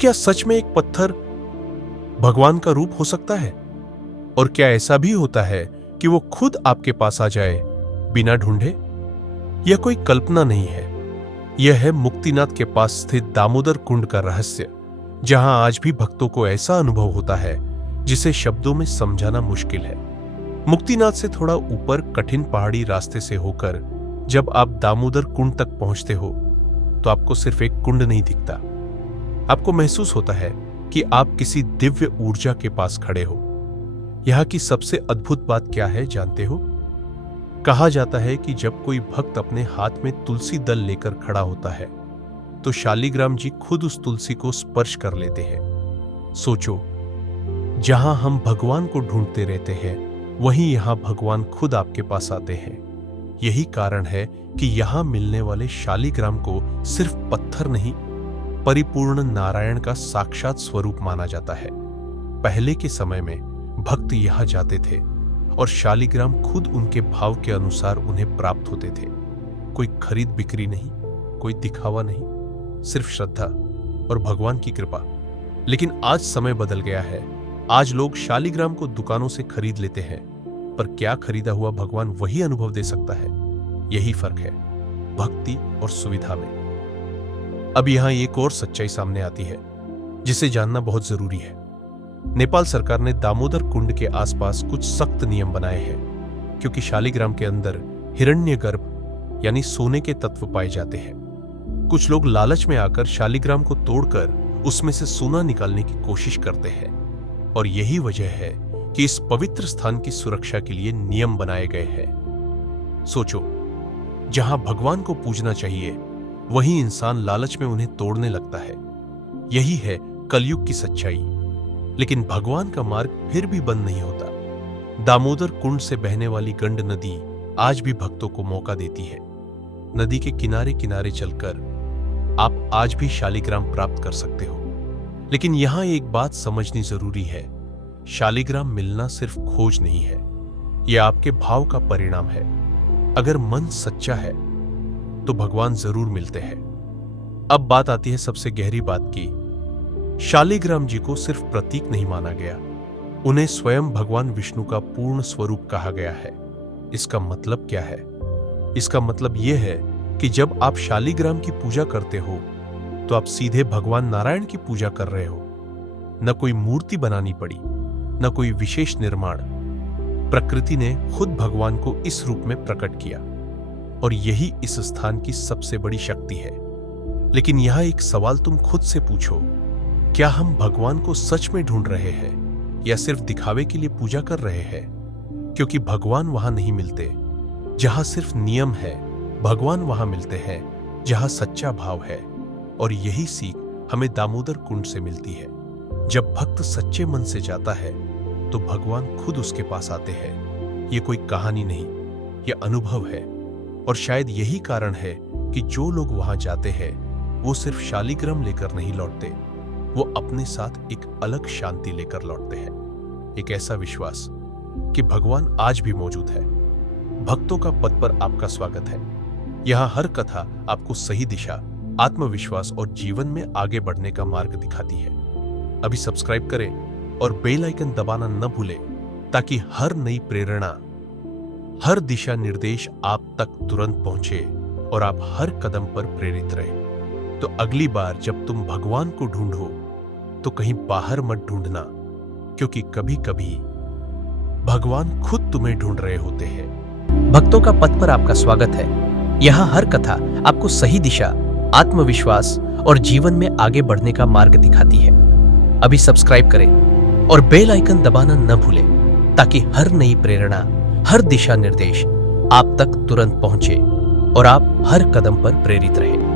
क्या सच में एक पत्थर भगवान का रूप हो सकता है? और क्या ऐसा भी होता है कि वो खुद आपके पास आ जाए बिना ढूंढे? यह कोई कल्पना नहीं है, यह है मुक्तिनाथ के पास स्थित दामोदर कुंड का रहस्य, जहां आज भी भक्तों को ऐसा अनुभव होता है जिसे शब्दों में समझाना मुश्किल है। मुक्तिनाथ से थोड़ा ऊपर कठिन पहाड़ी रास्ते से होकर जब आप दामोदर कुंड तक पहुंचते हो तो आपको सिर्फ एक कुंड नहीं दिखता, आपको महसूस होता है कि आप किसी दिव्य ऊर्जा के पास खड़े हो। यहां की सबसे अद्भुत बात क्या है जानते हो? कहा जाता है कि जब कोई भक्त अपने हाथ में तुलसी दल लेकर खड़ा होता है तो शालिग्राम जी खुद उस तुलसी को स्पर्श कर लेते हैं। सोचो, जहां हम भगवान को ढूंढते रहते हैं वहीं यहां भगवान खुद आपके पास आते हैं। यही कारण है कि यहां मिलने वाले शालिग्राम को सिर्फ पत्थर नहीं, परिपूर्ण नारायण का साक्षात स्वरूप माना जाता है। पहले के समय में भक्त यहां जाते थे और शालिग्राम खुद उनके भाव के अनुसार उन्हें प्राप्त होते थे। कोई खरीद बिक्री नहीं, कोई दिखावा नहीं, सिर्फ श्रद्धा और भगवान की कृपा। लेकिन आज समय बदल गया है। आज लोग शालिग्राम को दुकानों से खरीद लेते हैं, पर क्या खरीदा हुआ भगवान वही अनुभव दे सकता है? यही फर्क है भक्ति और सुविधा में। अब यहां एक और सच्चाई सामने आती है जिसे जानना बहुत जरूरी है। नेपाल सरकार ने दामोदर कुंड के आसपास कुछ सख्त नियम बनाए हैं क्योंकि शालिग्राम के अंदर हिरण्यगर्भ यानी सोने के तत्व पाए जाते हैं। कुछ लोग लालच में आकर शालिग्राम को तोड़कर उसमें से सोना निकालने की कोशिश करते हैं और यही वजह है कि इस पवित्र स्थान की सुरक्षा के लिए नियम बनाए गए हैं। सोचो, जहां भगवान को पूजना चाहिए वहीं इंसान लालच में उन्हें तोड़ने लगता है। यही है कलयुग की सच्चाई। लेकिन भगवान का मार्ग फिर भी बंद नहीं होता। दामोदर कुंड से बहने वाली गंड नदी आज भी भक्तों को मौका देती है। नदी के किनारे किनारे चलकर आप आज भी शालिग्राम प्राप्त कर सकते हो। लेकिन यहां एक बात समझनी जरूरी है, शालिग्राम मिलना सिर्फ खोज नहीं है, यह आपके भाव का परिणाम है। अगर मन सच्चा है तो भगवान जरूर मिलते हैं। अब बात आती है सबसे गहरी बात की। शालिग्राम जी को सिर्फ प्रतीक नहीं माना गया, उन्हें स्वयं भगवान विष्णु का पूर्ण स्वरूप कहा गया है। इसका मतलब क्या है? इसका मतलब यह है कि जब आप शालिग्राम की पूजा करते हो तो आप सीधे भगवान नारायण की पूजा कर रहे हो। न कोई मूर्ति बनानी पड़ी, न कोई विशेष निर्माण। प्रकृति ने खुद भगवान को इस रूप में प्रकट किया और यही इस स्थान की सबसे बड़ी शक्ति है। लेकिन यहां एक सवाल तुम खुद से पूछो, क्या हम भगवान को सच में ढूंढ रहे हैं या सिर्फ दिखावे के लिए पूजा कर रहे हैं? क्योंकि भगवान वहां नहीं मिलते जहां सिर्फ नियम है, भगवान वहां मिलते हैं जहां सच्चा भाव है। और यही सीख हमें दामोदर कुंड से मिलती है। जब भक्त सच्चे मन से जाता है तो भगवान खुद उसके पास आते हैं। ये कोई कहानी नहीं, ये अनुभव है। और शायद यही कारण है कि जो लोग वहां जाते हैं वो सिर्फ शालिग्राम लेकर नहीं लौटते, वो अपने साथ एक अलग शांति लेकर लौटते हैं। एक ऐसा विश्वास कि भगवान आज भी मौजूद है। भक्तों का पथ पर आपका स्वागत है। यहां हर कथा आपको सही दिशा, आत्मविश्वास और जीवन में आगे बढ़ने का मार्ग दिखाती है। अभी सब्सक्राइब करें और बेल आइकन दबाना न भूलें ताकि हर नई प्रेरणा, हर दिशा निर्देश आप तक तुरंत पहुंचे और आप हर कदम पर प्रेरित रहे। तो अगली बार जब तुम भगवान को ढूंढो तो कहीं बाहर मत ढूंढना, क्योंकि कभी कभी भगवान खुद तुम्हें ढूंढ रहे होते हैं। भक्तों का पथ पर आपका स्वागत है। यहाँ हर कथा आपको सही दिशा, आत्मविश्वास और जीवन में आगे बढ़ने का मार्ग दिखाती है। अभी सब्सक्राइब करें और बेल आइकन दबाना न भूलें ताकि हर नई प्रेरणा, हर दिशा निर्देश आप तक तुरंत पहुंचे और आप हर कदम पर प्रेरित रहें।